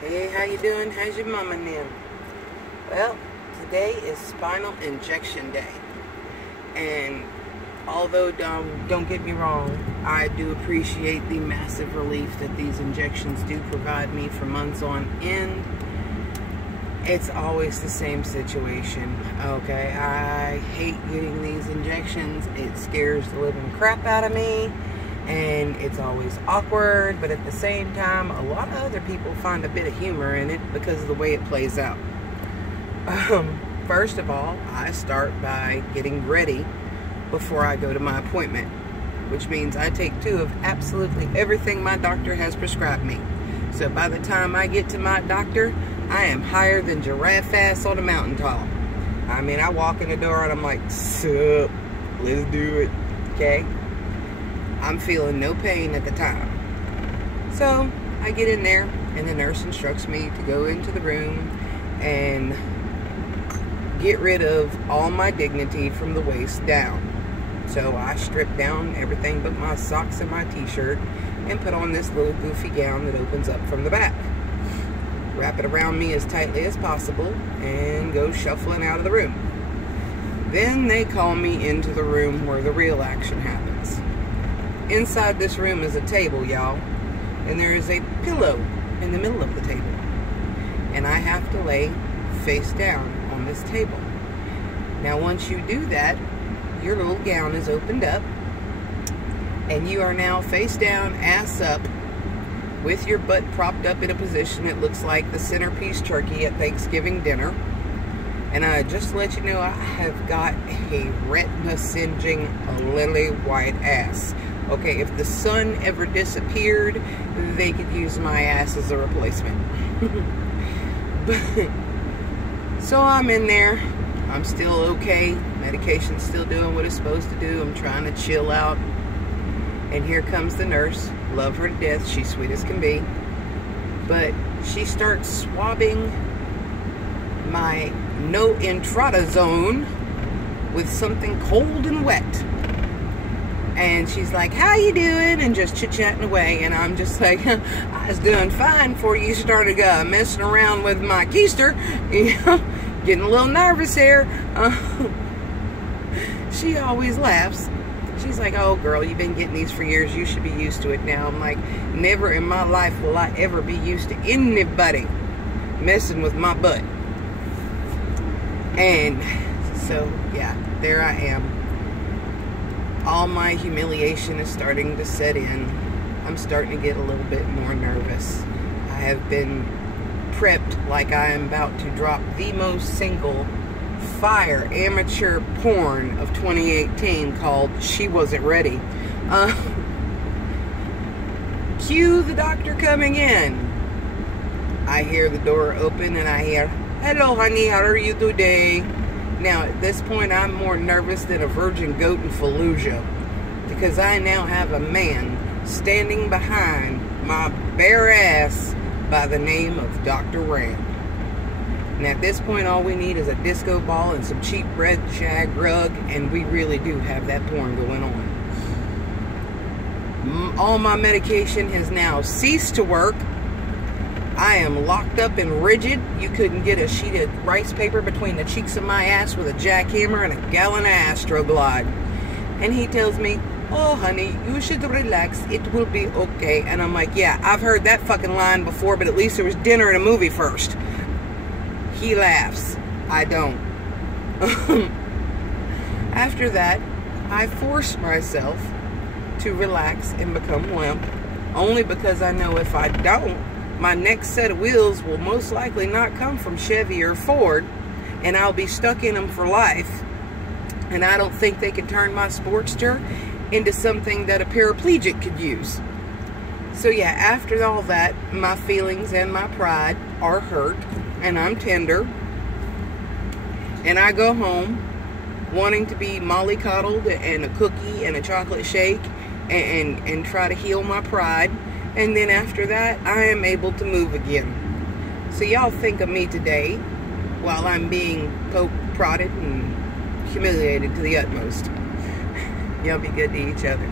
Hey, how you doing? How's your mama and them? Well, today is spinal injection day. And although don't get me wrong, I do appreciate the massive relief that these injections do provide me for months on end. It's always the same situation, okay? I hate getting these injections. It scares the living crap out of me. And it's always awkward, but at the same time, a lot of other people find a bit of humor in it because of the way it plays out. First of all, I start by getting ready before I go to my appointment, which means I take 2 of absolutely everything my doctor has prescribed me. So by the time I get to my doctor, I am higher than giraffe ass on a mountaintop. I mean, I walk in the door and I'm like, sup, let's do it, okay? I'm feeling no pain at the time. So I get in there and the nurse instructs me to go into the room and get rid of all my dignity from the waist down. So I strip down everything but my socks and my t-shirt and put on this little goofy gown that opens up from the back. Wrap it around me as tightly as possible and go shuffling out of the room. Then they call me into the room where the real action happens. Inside this room is a table, y'all, and there is a pillow in the middle of the table. And I have to lay face down on this table. Now, once you do that, your little gown is opened up, and you are now face down, ass up, with your butt propped up in a position that looks like the centerpiece turkey at Thanksgiving dinner. And I just let you know, I have got a retina-singeing, lily white ass. Okay, if the sun ever disappeared, they could use my ass as a replacement. So I'm in there. I'm still okay. Medication's still doing what it's supposed to do. I'm trying to chill out. And here comes the nurse. Love her to death. She's sweet as can be. But she starts swabbing my no entrada zone with something cold and wet. And she's like, how you doing? And just chit-chatting away. And I'm just like, I was doing fine before you started messing around with my keister. You know, getting a little nervous here. She always laughs. She's like, oh, girl, you've been getting these for years. You should be used to it now. I'm like, never in my life will I ever be used to anybody messing with my butt. And so, yeah, there I am. All my humiliation is starting to set in. I'm starting to get a little bit more nervous. I have been prepped like I am about to drop the most single fire amateur porn of 2018 called She Wasn't Ready. Cue the doctor coming in. I hear the door open and I hear, hello honey, how are you today? Now, at this point, I'm more nervous than a virgin goat in Fallujah, because I now have a man standing behind my bare ass by the name of Dr. Ram. And at this point, all we need is a disco ball and some cheap red shag rug, and we really do have that porn going on. All my medication has now ceased to work. I am locked up and rigid. You couldn't get a sheet of rice paper between the cheeks of my ass with a jackhammer and a gallon of Astroglide. And he tells me, oh honey, you should relax, it will be okay. And I'm like, yeah, I've heard that fucking line before, but at least there was dinner and a movie first. He laughs. I don't. After that, I force myself to relax and become limp, only because I know if I don't, my next set of wheels will most likely not come from Chevy or Ford, and I'll be stuck in them for life. And I don't think they could turn my Sportster into something that a paraplegic could use. So yeah, after all that, my feelings and my pride are hurt, and I'm tender. And I go home wanting to be mollycoddled and a cookie and a chocolate shake and try to heal my pride. And then after that, I am able to move again. So y'all think of me today while I'm being prodded and humiliated to the utmost. Y'all be good to each other.